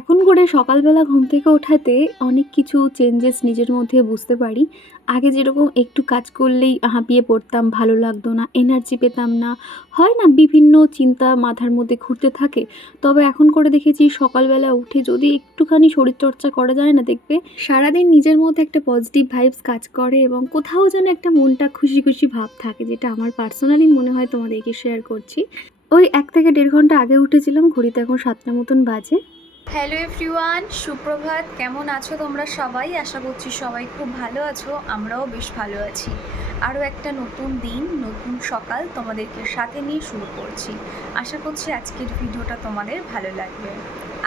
এখন করে সকালবেলা ঘুম থেকে ওঠাতে অনেক কিছু চেঞ্জেস নিজের মধ্যে বুঝতে পারি। আগে যেরকম একটু কাজ করলেই হাঁপিয়ে পড়তাম, ভালো লাগতো না, এনার্জি পেতাম না। হয় না বিভিন্ন চিন্তা মাথার মধ্যে ঘুরতে থাকে। তবে এখন করে দেখেছি সকালবেলা উঠে যদি একটুখানি শরীরচর্চা করা যায় না দেখবে সারাদিন নিজের মধ্যে একটা পজিটিভ ভাইবস কাজ করে এবং কোথাও যেন একটা মনটা খুশি, খুশি ভাব থাকে যেটা আমার পার্সোনালি মনে হয় তোমাদেরকে শেয়ার করছি। ওই ১ থেকে ১.৫ ঘন্টা আগে উঠেছিলাম, ঘড়িতে এখন ৭টা মতন বাজে। হ্যালো এভরিওয়ান, সুপ্রভাত। কেমন আছো তোমরা সবাই? আশা করছি সবাই খুব ভালো আছো। আমরাও বেশ ভালো আছি। আরও একটা নতুন দিন, নতুন সকাল তোমাদেরকে সাথে নিয়ে শুরু করছি। আশা করছি আজকের ভিডিওটা তোমাদের ভালো লাগবে।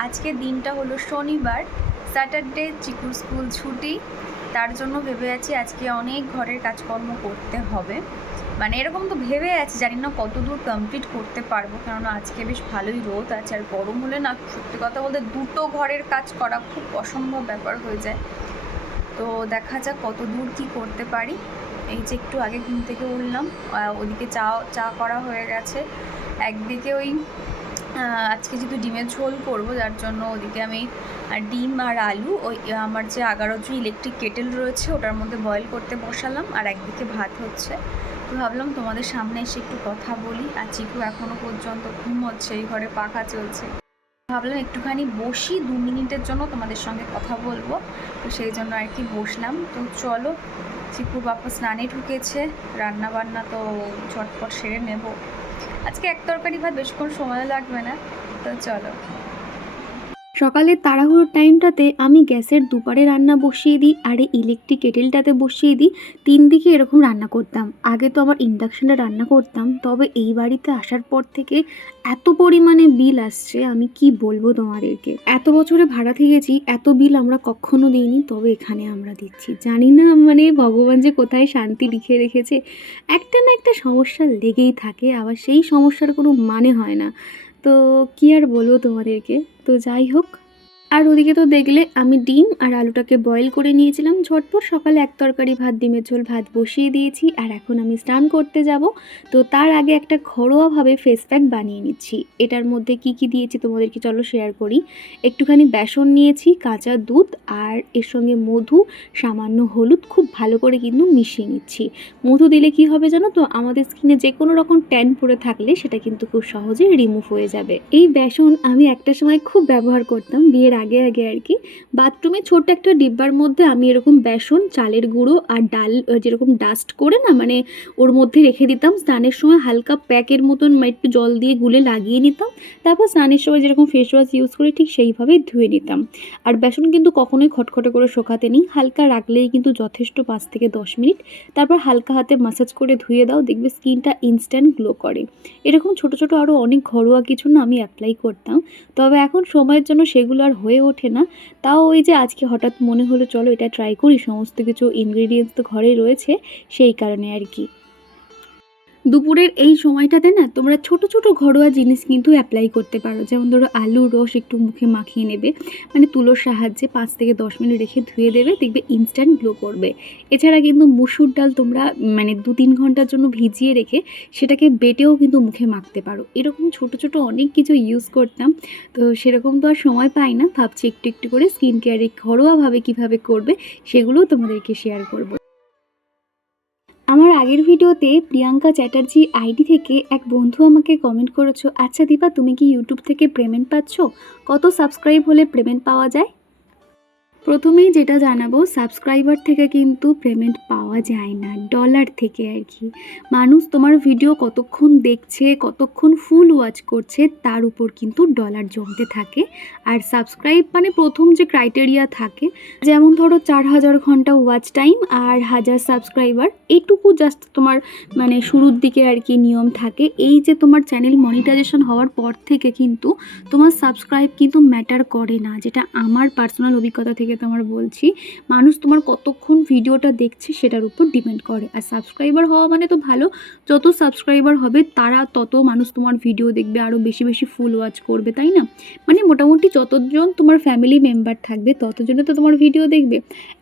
আজকের দিনটা হলো শনিবার, স্যাটারডে, চিকুর স্কুল ছুটি। তার জন্য ভেবে আছি আজকে অনেক ঘরের কাজকর্ম করতে হবে। মানে এরকম তো ভেবে আছি, জানি না কত দূর কমপ্লিট করতে পারবো, কেননা আজকে বেশ ভালোই রোদ আছে। আর গরম হলে না, সত্যি কথা বলতে দুটো ঘরের কাজ করা খুব অসম্ভব ব্যাপার হয়ে যায়। তো দেখা যাক কত দূর কী করতে পারি। এই যে একটু আগে ঘুম থেকে উঠলাম, ওদিকে চা করা হয়ে গেছে। একদিকে ওই আজকে যেহেতু ডিমের ঝোল করব, যার জন্য ওদিকে আমি ডিম আর আলু ওই আমার যে আগারোজু ইলেকট্রিক কেটেল রয়েছে ওটার মধ্যে বয়েল করতে বসালাম, আর একদিকে ভাত হচ্ছে। তো ভাবলাম তোমাদের সামনে এসে একটু কথা বলি। আর চিকু এখনও পর্যন্ত ঘুমোচ্ছে, এই ঘরে পাখা চলছে। ভাবলাম একটুখানি বসি, 2 মিনিটের জন্য তোমাদের সঙ্গে কথা বলবো। তো সেই জন্য আর কি বসলাম। তো চলো, চিকুর বাবা স্নানে ঢুকেছে, রান্না বান্না তো ঝটপট সেরে নেব। আজকে এক তরকারি ভাত, বেশিক্ষণ সময় লাগবে না। তো চলো। সকালের তাড়াহুড়োর টাইমটাতে আমি গ্যাসের দুপারে রান্না বসিয়ে দিই আর এই ইলেকট্রিক কেটেলটাতে বসিয়ে দিই। ৩ দিকে এরকম রান্না করতাম। আগে তো আবার ইন্ডাকশানে রান্না করতাম। তবে এই বাড়িতে আসার পর থেকে এত পরিমাণে বিল আসছে, আমি কি বলবো তোমাদেরকে। এত বছরে ভাড়া থেকেছি, এত বিল আমরা কখনো দিইনি, তবে এখানে আমরা দিচ্ছি। জানি না মানে ভগবান যে কোথায় শান্তি লিখে রেখেছে। একটা না একটা সমস্যা লেগেই থাকে, আবার সেই সমস্যার কোনো মানে হয় না। তো কী আর বলবো তোমাদেরকে। তো যাই হোক, আর ওদিকে তো দেখলে আমি ডিম আর আলুটাকে বয়েল করে নিয়েছিলাম ঝটপট। সকালে এক তরকারি ভাত, ডিমের ঝোল ভাত বসিয়ে দিয়েছি। আর এখন আমি স্নান করতে যাব। তো তার আগে একটা ঘরোয়াভাবে ফেস প্যাক বানিয়ে নিচ্ছি। এটার মধ্যে কি কি দিয়েছি তোমাদেরকে চলো শেয়ার করি। একটুখানি বেসন নিয়েছি, কাঁচা দুধ আর এর সঙ্গে মধু, সামান্য হলুদ, খুব ভালো করে কিন্তু মিশিয়ে নিচ্ছি। মধু দিলে কি হবে জানো তো, আমাদের স্কিনে যে কোনো রকম ট্যান পড়ে থাকলে সেটা কিন্তু খুব সহজে রিমুভ হয়ে যাবে। এই বেসন আমি একটা সময় খুব ব্যবহার করতাম, বিয়ের আগে আগে আর কি। বাথরুমে ছোট্ট একটা ডিব্বার মধ্যে আমি এরকম বেসন, চালের গুঁড়ো আর ডাল যেরকম ডাস্ট করে না, মানে ওর মধ্যে রেখে দিতাম। স্নানের সময় হালকা প্যাকের মতন একটু জল দিয়ে গুলে লাগিয়ে নিতাম। তারপর স্নানের সময় যেরকম ফেস ওয়াশ ইউজ করি ঠিক সেইভাবেই ধুয়ে নিতাম। আর বেসন কিন্তু কখনোই খটখটে করে শোকাতে নেই, হালকা রাখলেই কিন্তু যথেষ্ট, 5 থেকে 10 মিনিট। তারপর হালকা হাতে ম্যাসাজ করে ধুয়ে দাও, দেখবে স্কিনটা ইনস্ট্যান্ট গ্লো করে। এরকম ছোট ছোট আরও অনেক ঘরোয়া কিছু না আমি অ্যাপ্লাই করতাম, তবে এখন সময়ের জন্য সেগুলো আর হয়ে ওঠে না। তাও ওই যে আজকে হঠাৎ মনে হলো চলো এটা ট্রাই করি, সমস্ত কিছু ইনগ্রিডিয়েন্টস তো ঘরেই রয়েছে, সেই কারণে আর কি। দুপুরের এই সময়টাতে না তোমরা ছোট ছোট ঘরোয়া জিনিস কিন্তু অ্যাপ্লাই করতে পারো। যেমন ধরো আলুর রস একটু মুখে মাখিয়ে নেবে, মানে তুলোর সাহায্যে 5 থেকে 10 মিনিট রেখে ধুয়ে দেবে, দেখবে ইনস্ট্যান্ট গ্লো করবে। এছাড়া কিন্তু মুসুর ডাল তোমরা মানে 2-3 ঘন্টার জন্য ভিজিয়ে রেখে সেটাকে বেটেও কিন্তু মুখে মাখতে পারো। এরকম ছোট ছোট অনেক কিছু ইউজ করতাম। তো সেরকম তো আর সময় পাই না, ভাবছি একটু একটু করে স্কিন কেয়ারে ঘরোয়াভাবে কীভাবে করবে সেগুলোও তোমাদেরকে শেয়ার করবো। আমার আগের ভিডিওতে প্রিয়াঙ্কা চ্যাটার্জি আইডি থেকে এক বন্ধু আমাকে কমেন্ট করেছো, আচ্ছা দীপা তুমি কি ইউটিউব থেকে পেমেন্ট পাচ্ছ? কত সাবস্ক্রাইব হলে পেমেন্ট পাওয়া যায়? প্রথমেই যেটা জানাবো, সাবস্ক্রাইবার থেকে কিন্তু পেমেন্ট পাওয়া যায় না, ডলার থেকে আর কি। মানুষ তোমার ভিডিও কতক্ষণ দেখছে, কতক্ষণ ফুল ওয়াচ করছে তার উপর কিন্তু ডলার জমতে থাকে। আর সাবস্ক্রাইব মানে প্রথম যে ক্রাইটেরিয়া থাকে, যেমন ধরো 4000 ঘন্টা ওয়াচ টাইম আর 1000 সাবস্ক্রাইবার, এইটুকু জাস্ট তোমার মানে শুরুর দিকে আর কি নিয়ম থাকে। এই যে তোমার চ্যানেল মনিটাইজেশন হওয়ার পর থেকে কিন্তু তোমার সাবস্ক্রাইব কিন্তু ম্যাটার করে না, যেটা আমার পার্সোনাল অভিজ্ঞতা থেকে থেকে তোমার বলছি, মানুষ তোমার কতক্ষণ ভিডিওটা দেখছে সেটার উপর ডিপেন্ড করে। আর সাবস্ক্রাইবার হওয়া মানে তো ভালো, যত সাবস্ক্রাইবার হবে তারা তত মানুষ তোমার ভিডিও দেখবে, আরও বেশি বেশি ফুল ওয়াচ করবে, তাই না? মানে মোটামুটি যতজন তোমার ফ্যামিলি মেম্বার থাকবে ততজনে তো তোমার ভিডিও দেখবে।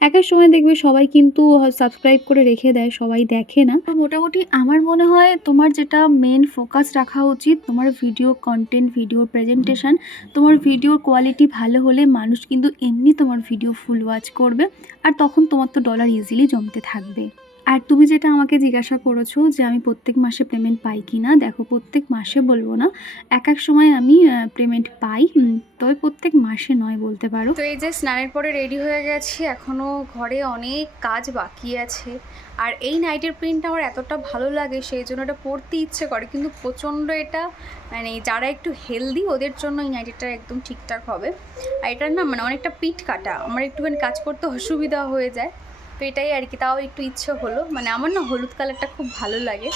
এক এক সময় দেখবে সবাই কিন্তু সাবস্ক্রাইব করে রেখে দেয়, সবাই দেখে না। তো মোটামুটি আমার মনে হয় তোমার যেটা মেন ফোকাস রাখা উচিত, তোমার ভিডিও কন্টেন্ট, ভিডিও প্রেজেন্টেশন, তোমার ভিডিওর কোয়ালিটি ভালো হলে মানুষ কিন্তু এমনি তোমার ভিডিও ফুল ওয়াচ করবে, আর তখন তোমার তো ডলার ইজিলি জমতে থাকবে। আর তুমি যেটা আমাকে জিজ্ঞাসা করেছো যে আমি প্রত্যেক মাসে পেমেন্ট পাই কি না, দেখো প্রত্যেক মাসে বলবো না, এক এক সময় আমি পেমেন্ট পাই, তবে প্রত্যেক মাসে নয় বলতে পারো। তো এই যে স্নানের পরে রেডি হয়ে গেছি, এখনও ঘরে অনেক কাজ বাকি আছে। আর এই নাইটের প্রিন্টটা আমার এতটা ভালো লাগে সেই জন্য এটা পরতে ইচ্ছে করে, কিন্তু প্রচণ্ড এটা মানে যারা একটু হেলদি ওদের জন্য এই নাইটিটা একদম ঠিকঠাক হবে। আর এটার না মানে অনেকটা পিঠ কাটা, আমার একটুখানি কাজ করতে অসুবিধা হয়ে যায়, তো এটাই আর কি। তাও একটু ইচ্ছে হলো, মানে আমার না হলুদ কালারটা খুব ভালো লাগে,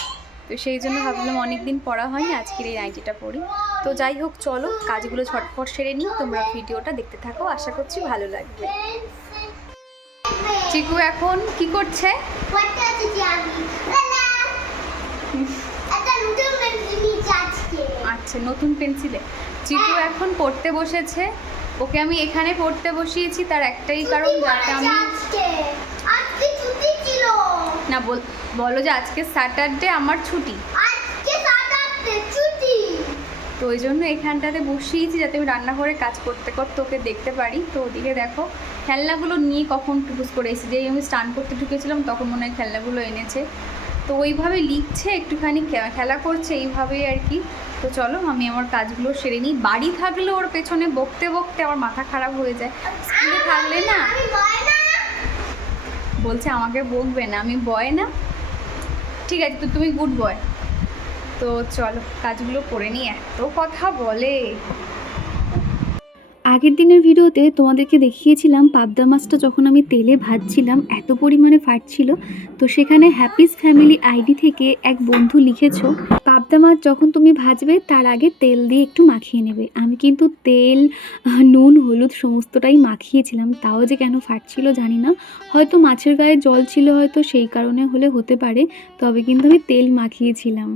তো সেই জন্য ভাবলাম অনেক দিন পরা হয়নি, আজকের এই নাইটিটা পরি। তো যাই হোক, চলো কাজগুলো ঝটপট সেরে নিই, তোমরা ভিডিওটা দেখতে থাকো, আশা করছি ভালো লাগবে। চিকু এখন কি করছে? আচ্ছা, নতুন পেন্সিলে চিকু এখন পড়তে বসেছে। ওকে আমি এখানে পড়তে বসিয়েছি তার একটাই কারণ, যাতে আমি না বলো যে আজকে স্যাটারডে আমার ছুটি, তো ওই জন্য এখানটাতে বসিয়েছি যাতে আমি রান্নাঘরে কাজ করতে করতে ওকে দেখতে পারি। তো ওদিকে দেখো খেলনাগুলো নিয়ে কখন টুকুস করে এসেছি, যেই আমি স্নান করতে ঢুকেছিলাম তখন মনে হয় খেলনাগুলো এনেছে, তো ওইভাবে লিখছে, একটুখানি খেলা করছে, এইভাবেই আর কি। তো চলো আমি আমার কাজগুলো সেরে নিই। বাড়ি থাকলে ওর পেছনে বকতে বকতে আমার মাথা খারাপ হয়ে যায়, স্কুলে থাকলে না বলছে আমাকে বকবে না, আমি বয় না, ঠিক আছে তো তুমি গুড বয়। তো চলো কাজগুলো করে নিই, এত কথা বলে। আগের দিনের ভিডিওতে তোমাদেরকে দেখিয়েছিলাম পাবদা মাছটা যখন আমি তেলে ভাজছিলাম এত পরিমাণে ফাটছিল, তো সেখানে হ্যাপিস ফ্যামিলি আইডি থেকে এক বন্ধু লিখেছো পাবদা মাছ যখন তুমি ভাজবে তার আগে তেল দিয়ে একটু মাখিয়ে নেবে। আমি কিন্তু তেল, নুন, হলুদ সমস্তটাই মাখিয়েছিলাম, তাও যে কেন ফাটছিল জানি না, হয়তো মাছের গায়ে জল ছিল, হয়তো সেই কারণে হলে হতে পারে, তবে কিন্তু আমি তেল মাখিয়েছিলাম।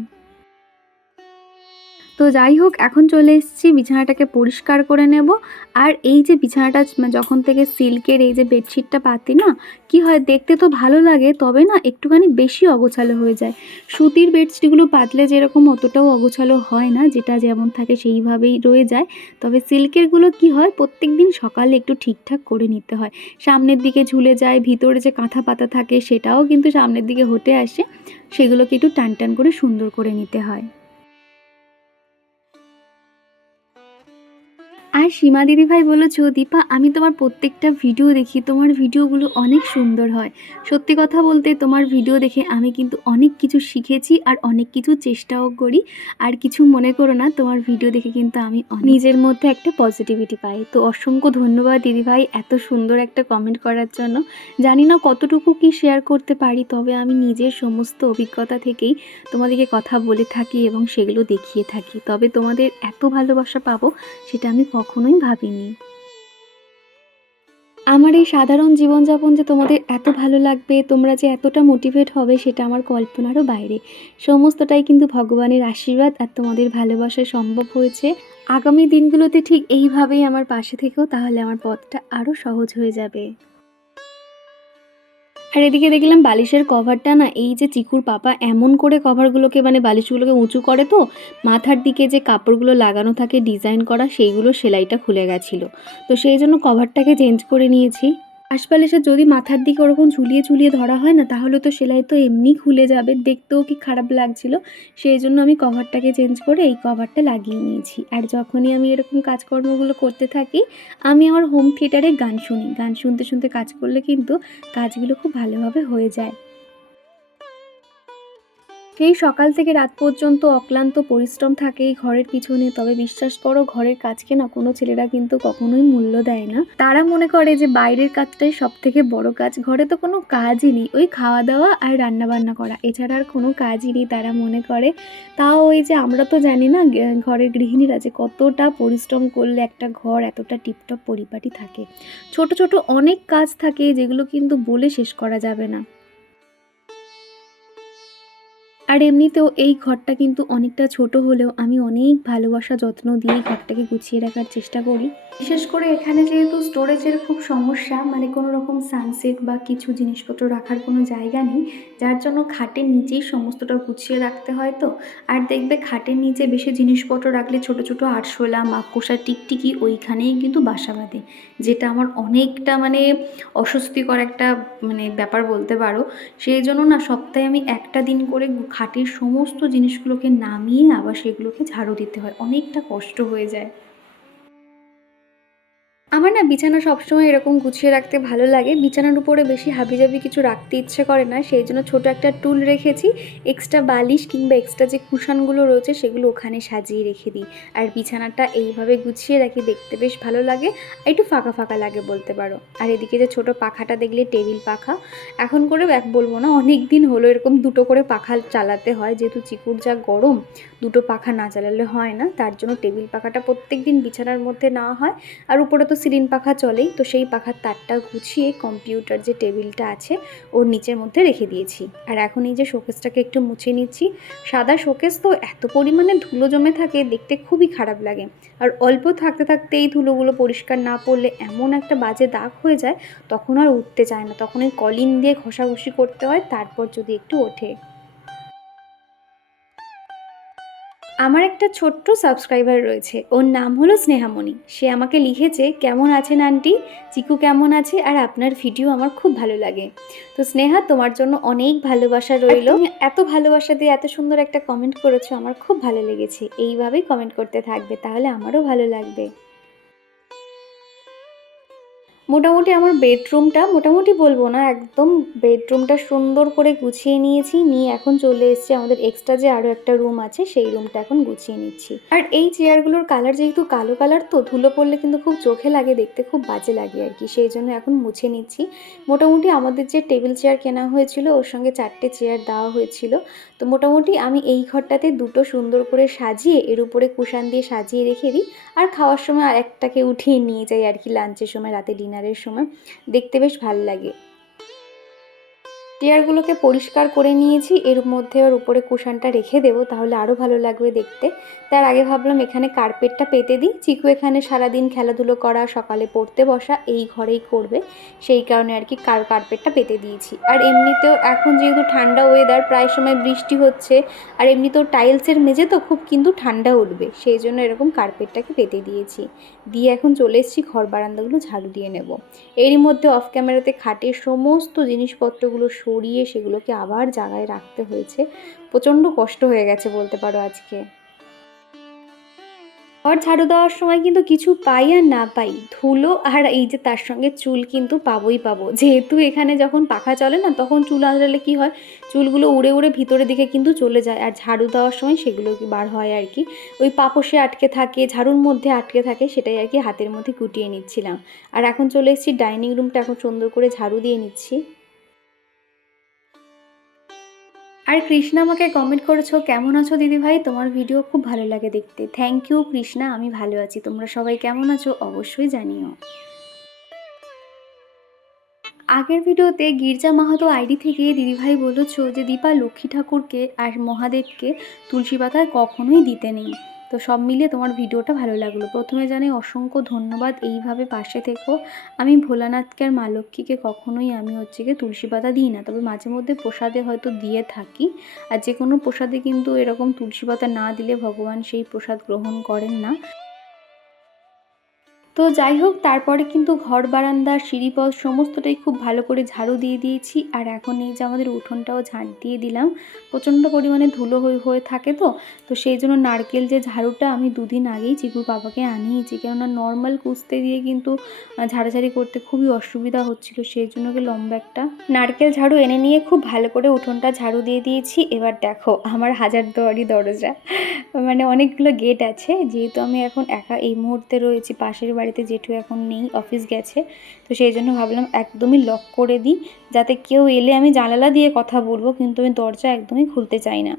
তো যাই হোক, এখন চলে এসেছি বিছানাটাকে পরিষ্কার করে নেব। আর এই যে বিছানাটা যখন থেকে সিল্কের এই যে বেডশিটটা পাতি না, কি হয় দেখতে তো ভালো লাগে, তবে না একটুখানি বেশি অগোছালো হয়ে যায়। সুতির বেডশিটগুলো পাতলে যেরকম অতটাও অগোছালো হয় না, যেটা যেমন থাকে সেইভাবেই রয়ে যায়, তবে সিল্কেরগুলো কি হয় প্রত্যেক দিন সকালে একটু ঠিকঠাক করে নিতে হয়। সামনের দিকে ঝুলে যায়, ভিতরে যে কাঁথা পাতা থাকে সেটাও কিন্তু সামনের দিকে হটে আসে, সেগুলোকে একটু টান টান করে সুন্দর করে নিতে হয়। আর সীমা দিদিভাই বলেছো, দীপা আমি তোমার প্রত্যেকটা ভিডিও দেখি, তোমার ভিডিওগুলো অনেক সুন্দর হয়। সত্যি কথা বলতে তোমার ভিডিও দেখে আমি কিন্তু অনেক কিছু শিখেছি আর অনেক কিছু চেষ্টাও করি। আর কিছু মনে করো না, তোমার ভিডিও দেখে কিন্তু আমি নিজের মধ্যে একটা পজিটিভিটি পাই। তো অসংখ্য ধন্যবাদ দিদিভাই এত সুন্দর একটা কমেন্ট করার জন্য। জানি না কতটুকু কি শেয়ার করতে পারি, তবে আমি নিজের সমস্ত অভিজ্ঞতা থেকেই তোমাদেরকে কথা বলে থাকি এবং সেগুলো দেখিয়ে থাকি, তবে তোমাদের এত ভালোবাসা পাবো সেটা আমি কখনোই ভাবিনি। আমার এই সাধারণ জীবনযাপন যে তোমাদের এত ভালো লাগবে, তোমরা যে এতটা মোটিভেট হবে, সেটা আমার কল্পনারও বাইরে। সমস্তটাই কিন্তু ভগবানের আশীর্বাদ আর তোমাদের ভালোবাসায় সম্ভব হয়েছে। আগামী দিনগুলোতে ঠিক এইভাবেই আমার পাশে থেকেও, তাহলে আমার পথটা আরও সহজ হয়ে যাবে। আর এদিকে দেখলাম বালিশের কভারটা না, এই যে চিকুর পাপা এমন করে কভারগুলোকে মানে বালিশগুলোকে উঁচু করে, তো মাথার দিকে যে কাপড়গুলো লাগানো থাকে ডিজাইন করা, সেইগুলো সেলাইটা খুলে গেছিলো, তো সেই জন্য কভারটাকে চেঞ্জ করে নিয়েছি। আশপালিশে যদি মাথার দিকে ওরকম ঝুলিয়ে ঝুলিয়ে ধরা হয় না, তাহলে তো সেলাই তো এমনি খুলে যাবে, দেখতেও কি খারাপ লাগছিল, সেই জন্য আমি কভারটাকে চেঞ্জ করে এই কভারটা লাগিয়ে নিয়েছি। আর যখনই আমি এরকম কাজকর্মগুলো করতে থাকি, আমি আমার হোম থিয়েটারে গান শুনি, গান শুনতে শুনতে কাজ করলে কিন্তু কাজগুলো খুব ভালোভাবে হয়ে যায়। সেই সকাল থেকে রাত পর্যন্ত অক্লান্ত পরিশ্রম থাকে এই ঘরের পিছনে, তবে বিশ্বাস করো ঘরের কাজকে না কোনো ছেলেরা কিন্তু কখনোই মূল্য দেয় না। তারা মনে করে যে বাইরের কাজটাই সব থেকে বড় কাজ, ঘরে তো কোনো কাজই নেই, ওই খাওয়া দাওয়া আর রান্না বান্না করা এছাড়া আর কোনো কাজই নেই তারা মনে করে। তাও ওই যে আমরা তো জানি না ঘরের গৃহিণীরা যে কতটা পরিশ্রম করলে একটা ঘর এতটা টিপটপ পরিপাটি থাকে। ছোট ছোট অনেক কাজ থাকে যেগুলো কিন্তু বলে শেষ করা যাবে না। আর এমনিতেও এই ঘরটা কিন্তু অনেকটা ছোট হলেও আমি অনেক ভালোবাসা যত্ন দিয়ে ঘরটাকে গুছিয়ে রাখার চেষ্টা করি। বিশেষ করে এখানে যেহেতু স্টোরেজের খুব সমস্যা, মানে কোনো রকম সানসেট বা কিছু জিনিসপত্র রাখার কোনো জায়গা নেই, যার জন্য খাটের নিচেই সমস্তটা গুছিয়ে রাখতে হয়। তো আর দেখবে খাটের নিচে বেশি জিনিসপত্র রাখলে ছোট ছোট আরশোলা মাকড়সা টিকটিকি ওইখানেই কিন্তু বাসা বাঁধে, যেটা আমার অনেকটা মানে অস্বস্তিকর একটা মানে ব্যাপার বলতে পারো। সেই জন্য না সপ্তাহে আমি একটা দিন করে খাটের সমস্ত জিনিসগুলোকে নামিয়ে আবার সেগুলোকে ঝাড়ু দিতে হয়, অনেকটা কষ্ট হয়ে যায়। আমার না বিছানা সবসময় এরকম গুছিয়ে রাখতে ভালো লাগে, বিছানার উপরে বেশি হাবিজাবি কিছু রাখতে ইচ্ছে করে না, সেই জন্য ছোটো একটা টুল রেখেছি, এক্সট্রা বালিশ কিংবা এক্সট্রা যে কুশনগুলো রয়েছে সেগুলো ওখানে সাজিয়ে রেখে দিই। আর বিছানাটা এইভাবে গুছিয়ে রাখি, দেখতে বেশ ভালো লাগে, একটু ফাঁকা ফাঁকা লাগে বলতে পারো। আর এদিকে যে ছোটো পাখাটা দেখলে টেবিল পাখা, এখন করে বলবো না, অনেক দিন হলো এরকম দুটো করে পাখা চালাতে হয়, যেহেতু চিকুর যা গরম দুটো পাখা না চালালে হয় না, তার জন্য টেবিল পাখাটা প্রত্যেক দিন বিছানার মধ্যে নেওয়া হয়। আর উপরে তো সিলিং পাখা চলেই, তো সেই পাখার তারটা গুছিয়ে কম্পিউটার যে টেবিলটা আছে ওর নিচের মধ্যে রেখে দিয়েছি। আর এখন এই যে শোকেসটাকে একটু মুছে নিচ্ছি, সাদা শোকেস তো এত পরিমাণে ধুলো জমে থাকে দেখতে খুবই খারাপ লাগে। আর অল্প থাকতে থাকতে এই ধুলোগুলো পরিষ্কার না করলে এমন একটা বাজে দাগ হয়ে যায়, তখন আর উঠতে চায় না, তখন ওই কলিন দিয়ে ঘষাঘষি করতে হয়, তারপর যদি একটু ওঠে। আমার একটা ছোট্ট সাবস্ক্রাইবার রয়েছে, ওর নাম হলো স্নেহামণি। সে আমাকে লিখেছে, কেমন আছেন আন্টি, চিকু কেমন আছে, আর আপনার ভিডিও আমার খুব ভালো লাগে। তো স্নেহা, তোমার জন্য অনেক ভালোবাসা রইল, এত ভালোবাসা দিয়ে এত সুন্দর একটা কমেন্ট করেছো, আমার খুব ভালো লেগেছে, এইভাবেই কমেন্ট করতে থাকবে, তাহলে আমারও ভালো লাগবে। মোটামুটি আমার বেডরুমটা, মোটামুটি বলবো না, একদম বেডরুমটা সুন্দর করে গুছিয়ে নিয়েছি, নিয়ে এখন চলে এসেছি আমাদের এক্সট্রা যে আরও একটা রুম আছে সেই রুমটা এখন গুছিয়ে নিচ্ছি। আর এই চেয়ারগুলোর কালার যেহেতু কালো কালার, তো ধুলো পড়লে কিন্তু খুব চোখে লাগে, দেখতে খুব বাজে লাগে আর কি, সেই জন্য এখন মুছে নিচ্ছি। মোটামুটি আমাদের যে টেবিল চেয়ার কেনা হয়েছিল ওর সঙ্গে 4টে চেয়ার দেওয়া হয়েছিল, তো মোটামুটি আমি এই ঘরটাতে দুটো সুন্দর করে সাজিয়ে এর উপরে কুশান দিয়ে সাজিয়ে রেখে দিই, আর খাওয়ার সময় আর একটাকে উঠিয়ে নিয়ে যাই আর কি, লাঞ্চের সময়, রাতে ডিনারের সময়, দেখতে বেশ ভালো লাগে। চেয়ারগুলোকে পরিষ্কার করে নিয়েছি, এর মধ্যে ওর উপরে কুশানটা রেখে দেবো, তাহলে আরও ভালো লাগবে দেখতে। তার আগে ভাবলাম এখানে কার্পেটটা পেতে দিই, চিকু এখানে সারাদিন খেলাধুলো করা সকালে পড়তে বসা এই ঘরেই করবে, সেই কারণে আর কি কার্পেটটা পেতে দিয়েছি। আর এমনিতেও এখন যেহেতু ঠান্ডা ওয়েদার, প্রায় সময় বৃষ্টি হচ্ছে, আর এমনিতেও টাইলসের মেঝে তো খুব কিন্তু ঠান্ডা উঠবে, সেই জন্য এরকম কার্পেটটাকে পেতে দিয়েছি। দিয়ে এখন চলে এসেছি ঘর বারান্দাগুলো ঝাড়ু দিয়ে নেব। এরই মধ্যে অফ ক্যামেরাতে খাটের সমস্ত জিনিসপত্রগুলো সরিয়ে সেগুলোকে আবার জায়গায় রাখতে হয়েছে, প্রচণ্ড কষ্ট হয়ে গেছে বলতে পারো আজকে। ঘর ঝাড়ু দেওয়ার সময় কিন্তু কিছু পাই আর না পাই, ধুলো আর এই যে তার সঙ্গে চুল কিন্তু পাবোই পাবো, যেহেতু এখানে যখন পাখা চলে না তখন চুল আঁচড়ালে কী হয়, চুলগুলো উড়ে উড়ে ভিতরের দিকে কিন্তু চলে যায়, আর ঝাড়ু দেওয়ার সময় সেগুলো বার হয় আর কি, ওই পাপোশে আটকে থাকে, ঝাড়ুর মধ্যে আটকে থাকে, সেটাই আর কি হাতের মধ্যে গুটিয়ে নিচ্ছিলাম। আর এখন চলে এসেছি ডাইনিং রুমটা এখন সুন্দর করে ঝাড়ু দিয়ে নিচ্ছি। আর কৃষ্ণা আমাকে কমেন্ট করেছো, কেমন আছো দিদিভাই, তোমার ভিডিও খুব ভালো লাগে দেখতে। থ্যাংক ইউ কৃষ্ণা, আমি ভালো আছি, তোমরা সবাই কেমন আছো অবশ্যই জানিও। আগের ভিডিওতে গির্জা মাহাতো আইডি থেকে দিদিভাই বলেছো যে দীপা, লক্ষ্মী ঠাকুরকে আর মহাদেবকে তুলসী পাতা কখনোই দিতে নেই। তো সব মিলিয়ে তোমার ভিডিওটা ভালো লাগলো। প্রথমে জানাই অসংখ্য ধন্যবাদ, এইভাবে পাশে থেকো। আমি ভোলানাথকে আর মা লক্ষ্মীকে কখনোই আমি গিয়ে তুলসী পাতা দিই না, তবে মাঝে মধ্যে প্রসাদে হয়তো দিয়ে থাকি। আর যে কোনো প্রসাদে কিন্তু এরকম তুলসী পাতা না দিলে ভগবান সেই প্রসাদ গ্রহণ করেন না। তো যাই হোক, তারপরে কিন্তু ঘর বারান্দা সিঁড়িপথ সমস্তটাই খুব ভালো করে ঝাড়ু দিয়ে দিয়েছি। আর এখন এই যে আমাদের উঠোনটাও ঝাঁট দিয়ে দিলাম। প্রচণ্ড পরিমাণে ধুলো হয়ে হয়ে থাকে তো সেই জন্য নারকেল যে ঝাড়ুটা আমি 2 দিন আগেই চিকুর বাবাকে আনিয়েছি, কেননা নর্মাল কুস্তে দিয়ে কিন্তু ঝাড়াঝাড়ি করতে খুবই অসুবিধা হচ্ছিল, সেই জন্য লম্বা একটা নারকেল ঝাড়ু এনে নিয়ে খুব ভালো করে উঠোনটা ঝাড়ু দিয়ে দিয়েছি। এবার দেখো আমার হাজারদুয়ারি দরজা, মানে অনেকগুলো গেট আছে, যেহেতু আমি এখন একা এই মুহূর্তে রয়েছি, পাশের বাড়িতে জেঠু এখন নেই, অফিস গেছে, তো সেই জন্য ভাবলাম একদমই লক করে দিই, যাতে কেউ এলে আমি জানালা দিয়ে কথা বলবো, কিন্তু আমি দরজা একদমই খুলতে চাই না।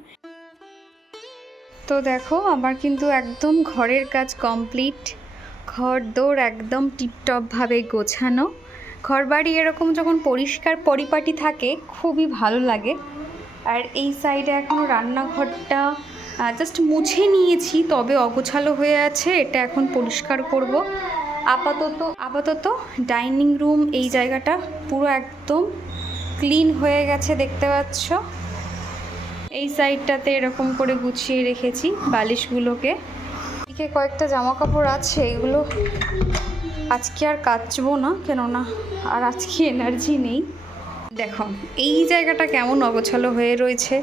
তো দেখো আমার কিন্তু একদম ঘরের কাজ কমপ্লিট, ঘর দোর একদম টিপটপভাবে গোছানো। ঘরবাড়ি এরকম যখন পরিষ্কার পরিপাটি থাকে খুবই ভালো লাগে। আর এই সাইডে এখনও রান্নাঘরটা জাস্ট মুছে নিয়েছি, তবে অগোছালো হয়ে আছে, এটা এখন পরিষ্কার করব। আপাতত ডাইনিং রুম এই জায়গাটা পুরো একদম ক্লিন হয়ে গেছে, দেখতে পাচ্ছ। এই সাইডটাতে এরকম করে গুছিয়ে রেখেছি বালিশগুলোকে। এদিকে কয়েকটা জামা কাপড় আছে, এগুলো আজকে আর কাচবো না, কেননা আর আজকে এনার্জি নেই। দেখো এই জায়গাটা কেমন অগোছালো হয়ে রয়েছে।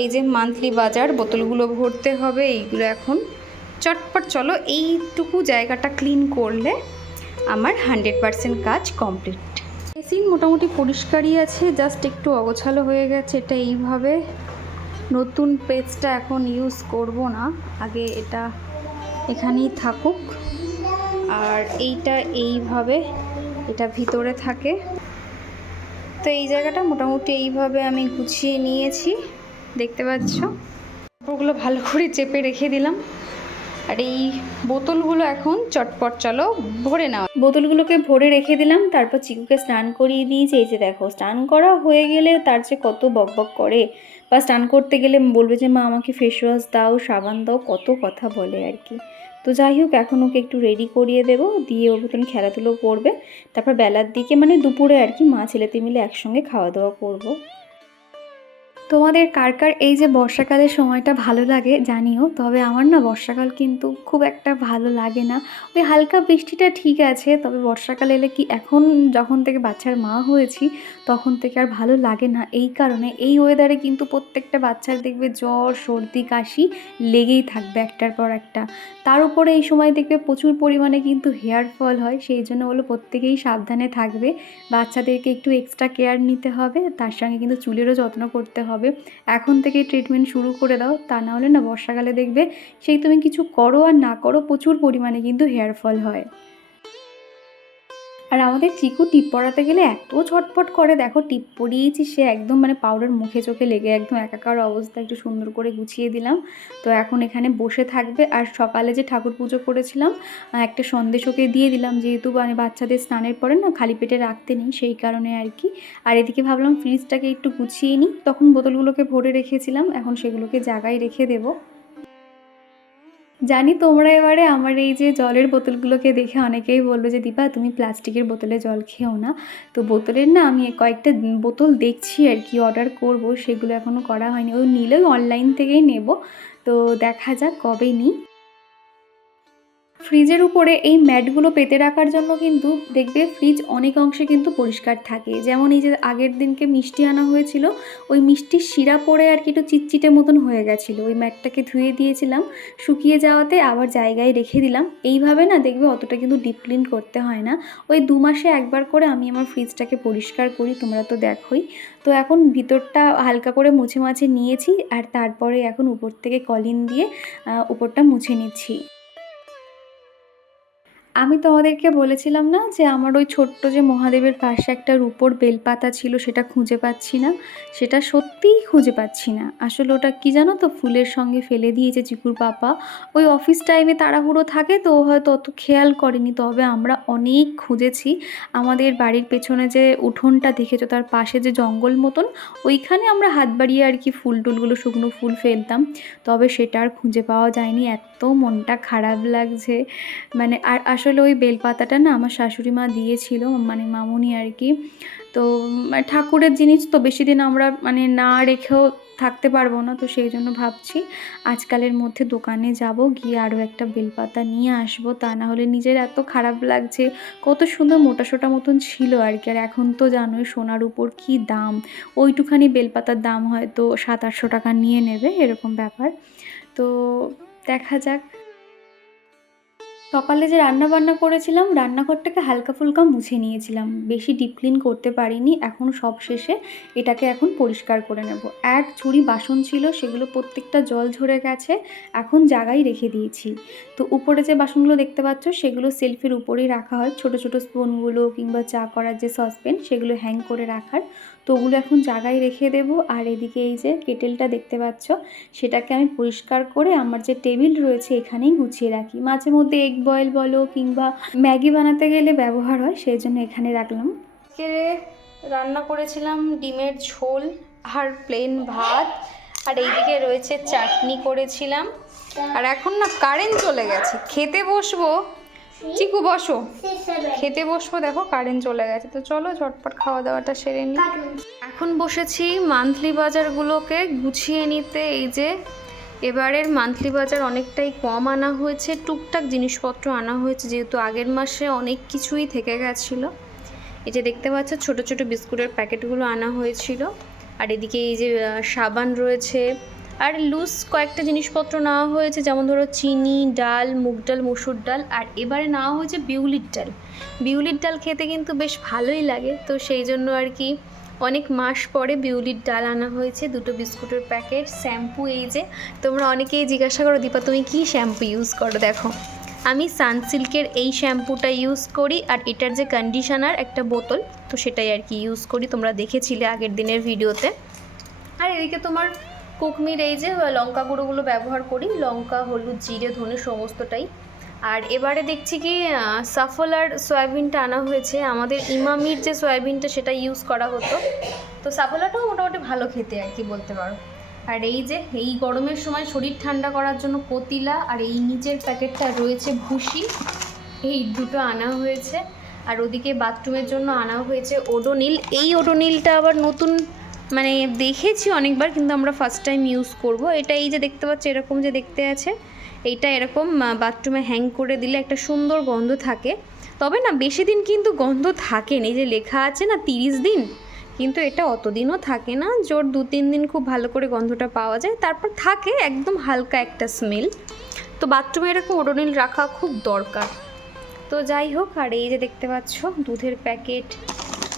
এই যে মান্থলি বাজার বোতলগুলো ভরতে হবে, এইগুলো এখন চটপট চলো এইটুকু জায়গাটা ক্লিন করলে আমার 100% কাজ কমপ্লিট। বেসিন মোটামুটি পরিষ্কারই আছে, জাস্ট একটু অগোছালো হয়ে গেছে। এটা এইভাবে নতুন পেজটা এখন ইউজ করব না, আগে এটা এখানেই থাকুক। আর এইটা এইভাবে এটা ভিতরে থাকে। তো এই জায়গাটা মোটামুটি এইভাবে আমি গুছিয়ে নিয়েছি, দেখতে পাচ্ছ। কাপড়গুলো ভালো করে চেপে রেখে দিলাম। আর এই বোতলগুলো এখন চটপট চলো ভরে নাও। বোতলগুলোকে ভরে রেখে দিলাম, তারপর চিকুকে স্নান করিয়ে দিয়েছি। এই যে দেখো, স্নান করা হয়ে গেলে তার যে কত বকবক করে, বা স্নান করতে গেলে বলবে যে মা আমাকে ফেস ওয়াশ দাও, সাবান দাও, কত কথা বলে আর কি। তো যাই হোক, এখন ওকে একটু রেডি করিয়ে দেবো, দিয়ে ওর মতন খেলাধুলো করবে। তারপর বেলার দিকে মানে দুপুরে আর কি মা ছেলেতে মিলে একসঙ্গে খাওয়া দাওয়া করবো। তোমাদের কার কার এই যে বর্ষাকালের সময়টা ভালো লাগে জানিও, তবে আমার না বর্ষাকাল কিন্তু খুব একটা ভালো লাগে না। ওই হালকা বৃষ্টিটা ঠিক আছে, তবে বর্ষাকাল এলে কি, এখন যখন থেকে বাচ্চার মা হয়েছি তখন থেকে আর ভালো লাগে না। এই কারণে এই ওয়েদারে কিন্তু প্রত্যেকটা বাচ্চার দেখবে জ্বর সর্দি কাশি লেগেই থাকবে একটার পর একটা। তার উপরে এই সময় দেখবে প্রচুর পরিমাণে কিন্তু হেয়ার ফল হয়, সেই জন্য বলো প্রত্যেকেই সাবধানে থাকবে। বাচ্চাদেরকে একটু এক্সট্রা কেয়ার নিতে হবে, তার সঙ্গে কিন্তু চুলেরও যত্ন করতে হবে। এখন থেকে ট্রিটমেন্ট শুরু করে দাও, তা না হলে না বর্ষাকালে দেখবে সেই তুমি কিছু করো আর না করো প্রচুর পরিমাণে কিন্তু হেয়ার ফল হয়। আর আমাদের চিকু টিপ পরাতে গেলে এত ছটফট করে, দেখো টিপ পরিয়েছি, সে একদম মানে পাউডার মুখে চোখে লেগে একদম একাকার অবস্থা। একটু সুন্দর করে গুছিয়ে দিলাম। তো এখন এখানে বসে থাকবে। আর সকালে যে ঠাকুর পুজো করেছিলাম, একটা সন্দেশ ওকে দিয়ে দিলাম, যেহেতু মানে বাচ্চাদের স্নানের পরে না খালি পেটে রাখতে নেই, সেই কারণে আর কি। আর এদিকে ভাবলাম ফ্রিজটাকে একটু গুছিয়ে নিই, তখন বোতলগুলোকে ভরে রেখেছিলাম, এখন সেগুলোকে জায়গায় রেখে দেবো। জানি তোমরা এবারে আমার এই যে জলের বোতলগুলোকে দেখে অনেকেই বলবে যে দীপা তুমি প্লাস্টিকের বোতলে জল খেও না। তো বোতলের না আমি কয়েকটা বোতল দেখছি আর কি, অর্ডার করব, সেগুলো এখনও করা হয়নি। ও নিলেও অনলাইন থেকেই নেব, তো দেখা যাক কবে নিই। ফ্রিজের উপরে এই ম্যাটগুলো পেতে রাখার জন্য কিন্তু দেখবে ফ্রিজ অনেক অংশে কিন্তু পরিষ্কার থাকে। যেমন এই যে আগের দিনকে মিষ্টি আনা হয়েছিল, ওই মিষ্টির শিরা পড়ে আর কি একটু চিটচিটে মতন হয়ে গেছিলো, ওই ম্যাটটাকে ধুয়ে দিয়েছিলাম, শুকিয়ে যাওয়াতে আবার জায়গায় রেখে দিলাম। এইভাবে না দেখবে অতটা কিন্তু ডিপ ক্লিন করতে হয় না, ওই 2 মাসে একবার করে আমি আমার ফ্রিজটাকে পরিষ্কার করি, তোমরা তো দেখোই। তো এখন ভিতরটা হালকা করে মুছে মাছে নিয়েছি, আর তারপরে এখন উপর থেকে কলিন দিয়ে উপরটা মুছে নিচ্ছি। আমি তোমাদেরকে বলেছিলাম না যে আমার ওই ছোট্ট যে মহাদেবের পাশে একটা রূপোর বেলপাতা ছিল, সেটা খুঁজে পাচ্ছি না। সেটা সত্যিই খুঁজে পাচ্ছি না। আসলে ওটা কি জানো তো, ফুলের সঙ্গে ফেলে দিয়েছে চিকুর পাপা। ওই অফিস টাইমে তাড়াহুড়ো থাকে তো হয়তো অত খেয়াল করেনি, তবে আমরা অনেক খুঁজেছি। আমাদের বাড়ির পেছনে যে উঠোনটা দেখেছো, তার পাশে যে জঙ্গল মতন, ওইখানে আমরা হাত বাড়িয়ে আর কি ফুল টুলগুলো, শুকনো ফুল ফেলতাম, তবে সেটা আর খুঁজে পাওয়া যায়নি। এত মনটা খারাপ লাগছে, মানে আর আসলে আসলে ওই বেলপাতাটা না আমার শাশুড়ি মা দিয়েছিল, মানে মামুনি আর কি। তো ঠাকুরের জিনিস তো বেশি দিন আমরা মানে না রেখেও থাকতে পারবো না, তো সেই জন্য ভাবছি আজকালের মধ্যে দোকানে যাব, গিয়ে আরও একটা বেলপাতা নিয়ে আসবো। তা না হলে নিজের এত খারাপ লাগছে, কত সুন্দর মোটা সোটা মতন ছিল আর কি। আর এখন তো জানোই সোনার উপর কি দাম, ওইটুখানি বেলপাতার দাম হয়তো 700-800 টাকা নিয়ে নেবে, এরকম ব্যাপার। তো দেখা যাক। সকালে যে রান্না বান্না করেছিলাম, রান্নাঘরটাকে হালকা ফুলকা মুছে নিয়েছিলাম, বেশি ডিপ ক্লিন করতে পারিনি। এখন সব শেষে এটাকে এখন পরিষ্কার করে নেব। এক ঝুড়ি বাসন ছিল, সেগুলো প্রত্যেকটা জল ঝরে গেছে, এখন জায়গায় রেখে দিয়েছি। তো উপরে যে বাসনগুলো দেখতে পাচ্ছ সেগুলো সেলফের উপরেই রাখা হয়, ছোট ছোট স্পুনগুলো কিংবা চা করার যে সসপ্যান সেগুলো হ্যাং করে রাখার, তো ওগুলো এখন জায়গায় রেখে দেবো। আর এদিকে এই যে কেটেলটা দেখতে পাচ্ছ, সেটাকে আমি পরিষ্কার করে আমার যে টেবিল রয়েছে এখানেই গুছিয়ে রাখি। মাঝে মধ্যে এগ বয়েল বলো কিংবা ম্যাগি বানাতে গেলে ব্যবহার হয়, সেই জন্য এখানে রাখলাম। রান্না করেছিলাম ডিমের ঝোল আর প্লেন ভাত, আর এইদিকে রয়েছে চাটনি করেছিলাম। আর এখন না কারেন্ট চলে গেছে, খেতে বসবো। চিকু বসো, খেতে বসবো, দেখো কারেন্ট চলে গেছে। তো চলো ঝটপট খাওয়া দাওয়াটা সেরে নিই। এখন বসেছি মান্থলি বাজারগুলোকে গুছিয়ে নিতে। এই যে এবারের মান্থলি বাজার অনেকটাই কম আনা হয়েছে, টুকটাক জিনিসপত্র আনা হয়েছে, যেহেতু আগের মাসে অনেক কিছুই থেকে গেছিলো। এই যে দেখতে পাচ্ছ ছোট ছোট বিস্কুটের প্যাকেটগুলো আনা হয়েছিল। আর এদিকে এই যে সাবান রয়েছে, আর লুজ কয়েকটা জিনিসপত্র নেওয়া হয়েছে, যেমন ধরো চিনি, ডাল, মুগ ডাল, মসুর ডাল। আর এবারে নেওয়া হয়েছে বিউলির ডাল। বিউলির ডাল খেতে কিন্তু বেশ ভালোই লাগে, তো সেই জন্য আর কি অনেক মাস পরে বিউলির ডাল আনা হয়েছে। দুটো বিস্কুটের প্যাকেট, শ্যাম্পু। এই যে তোমরা অনেকেই জিজ্ঞাসা করো দীপা তুমি কী শ্যাম্পু ইউজ করো, দেখো আমি সানসিল্কের এই শ্যাম্পুটা ইউজ করি, আর এটার যে কন্ডিশনার একটা বোতল, তো সেটাই আর কি ইউজ করি, তোমরা দেখেছিলে আগের দিনের ভিডিওতে। আর এদিকে তোমার কুকমির এই যে লঙ্কা গুঁড়োগুলো ব্যবহার করি, লঙ্কা, হলুদ, জিরে, ধনে সমস্তটাই। আর এবারে দেখছি কি সাফল আর সয়াবিনটা আনা হয়েছে। আমাদের ইমামির যে সয়াবিনটা সেটা ইউজ করা হতো, তো সাফলাটাও মোটামুটি ভালো খেতে আর কি বলতে পারো। আর এই যে এই গরমের সময় শরীর ঠান্ডা করার জন্য কতিলা, আর এই নিচের প্যাকেটটা রয়েছে ভুসি, এই দুটো আনা হয়েছে। আর ওদিকে বাথরুমের জন্য আনা হয়েছে ওডোনিল। এই ওডোনিলটা আবার নতুন, মানে দেখেছি অনেকবার কিন্তু আমরা ফার্স্ট টাইম ইউজ করব। এটা এই যে দেখতে পাচ্ছি এরকম যে দেখতে আছে, এইটা এরকম বাথরুমে হ্যাং করে দিলে একটা সুন্দর গন্ধ থাকে। তবে না বেশি দিন কিন্তু গন্ধ থাকে না, এই যে লেখা আছে না 30 দিন, কিন্তু এটা অতদিনও থাকে না, জোর 2-3 দিন খুব ভালো করে গন্ধটা পাওয়া যায়, তারপর থাকে একদম হালকা একটা স্মেল। তো বাথরুমে এরকম ওডোনিল রাখা খুব দরকার। তো যাই হোক, আর এই যে দেখতে পাচ্ছ দুধের প্যাকেট,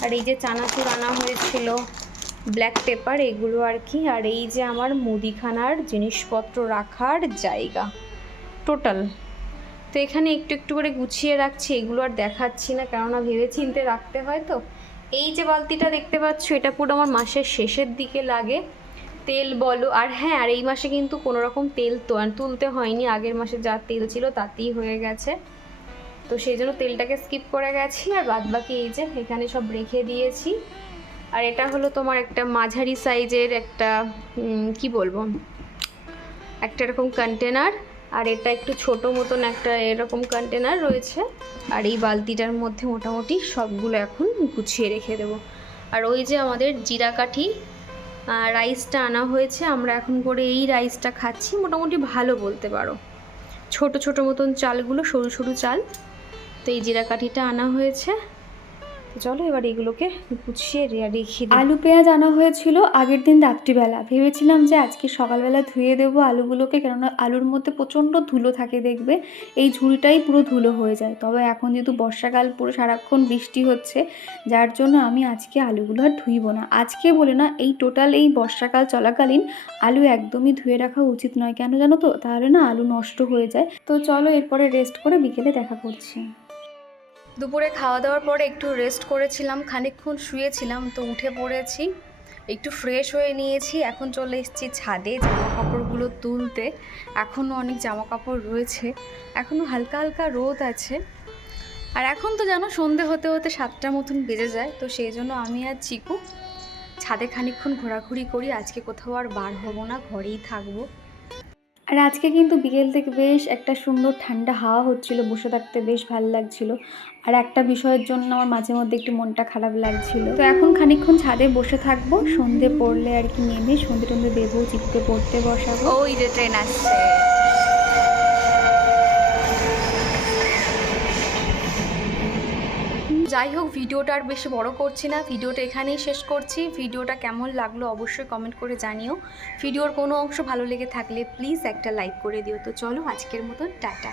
আর এই যে চানাচুর আনা হয়েছিল, ব্ল্যাক পেপার, এগুলো আর কি। আর এই যে আমার মুদিখানার জিনিসপত্র রাখার জায়গা টোটাল। তো এখানে একটু একটু করে গুছিয়ে রাখছি, এগুলো আর দেখাচ্ছি না, কেননা ভেবে চিন্তে রাখতে হয়। তো এই যে বালতিটা দেখতে পাচ্ছ, এটা পুরো আমার মাসের শেষের দিকে লাগে, তেল বলো। আর হ্যাঁ, আর এই মাসে কিন্তু কোনো রকম তেল তুলতে হয়নি, আগের মাসে যা তেল ছিল তাতেই হয়ে গেছে, তো সেই জন্য তেলটাকে স্কিপ করে গেছি। আর বাদবাকি এই যে এখানে সব রেখে দিয়েছি। আর এটা হলো তোমার একটা মাঝারি সাইজের একটা কি বলবো, একটা এরকম কন্টেনার, আর এটা একটু ছোট মতন একটা এরকম কন্টেনার রয়েছে। আর এই বালতিটার মধ্যে মোটামুটি সবগুলো এখন গুছিয়ে রেখে দেবো। আর ওই যে আমাদের জিরা কাঠি রাইসটা আনা হয়েছে, আমরা এখন করে এই রাইসটা খাচ্ছি, মোটামুটি ভালো বলতে পারো, ছোট ছোট মতন চালগুলো, সরু সরু চাল। তো এই জিরা কাঠিটা আনা হয়েছে। চলো এবার এগুলোকে গুছিয়ে রেখে দিই। আলু পেঁয়াজ আনা হয়েছিল আগের দিন রাত্রিবেলা, ভেবেছিলাম যে আজকে সকালবেলা ধুয়ে দেবো আলুগুলোকে, কেননা আলুর মধ্যে প্রচণ্ড ধুলো থাকে, দেখবে এই ঝুড়িটাই পুরো ধুলো হয়ে যায়। তবে এখন যেহেতু বর্ষাকাল, পুরো সারাক্ষণ বৃষ্টি হচ্ছে, যার জন্য আমি আজকে আলুগুলো আর ধুইব না। আজকে বলে না, এই টোটাল এই বর্ষাকাল চলাকালীন আলু একদমই ধুয়ে রাখা উচিত নয়, কেন জানো তো, তাহলে না আলু নষ্ট হয়ে যায়। তো চলো এরপরে রেস্ট করে বিকেলে দেখা করছি। দুপুরে খাওয়া দাওয়ার পরে একটু রেস্ট করেছিলাম, খানিকক্ষণ শুয়েছিলাম, তো উঠে পড়েছি, একটু ফ্রেশ হয়ে নিয়েছি। এখন চলে এসেছি ছাদে জামা কাপড়গুলো তুলতে। এখনও অনেক জামা কাপড় রয়েছে, এখনও হালকা হালকা রোদ আছে। আর এখন তো জানো সন্ধে হতে হতে 7টার মতন বেজে যায়, তো সেই জন্য আমি আর চিকু ছাদে খানিকক্ষণ ঘোরাঘুরি করি। আজকে কোথাও আর বার হব না, ঘরেই থাকবো। আর আজকে কিন্তু বিকেল থেকে বেশ একটা সুন্দর ঠান্ডা হাওয়া হচ্ছিল, বসে থাকতে বেশ ভালো লাগছিল। আর একটা বিষয়ের জন্য আমার মাঝে মধ্যে একটু মনটা খারাপ লাগছিল। তো এখন খানিকক্ষণ ছাদে বসে থাকবো, সন্ধে পড়লে আর কি নেমে সন্ধে টন্ধে দেবো, চিকুকে পড়তে বসাবো। ওই যে ট্রেন আসছে। যাই হোক, ভিডিওটা আর বেশি বড় করছি না, ভিডিওটা এখানেই শেষ করছি। ভিডিওটা কেমন লাগলো অবশ্যই কমেন্ট করে জানিও। ভিডিওর কোনো অংশ ভালো লেগে থাকলে প্লিজ একটা লাইক করে দিও। তো চলো আজকের মতো টাটা।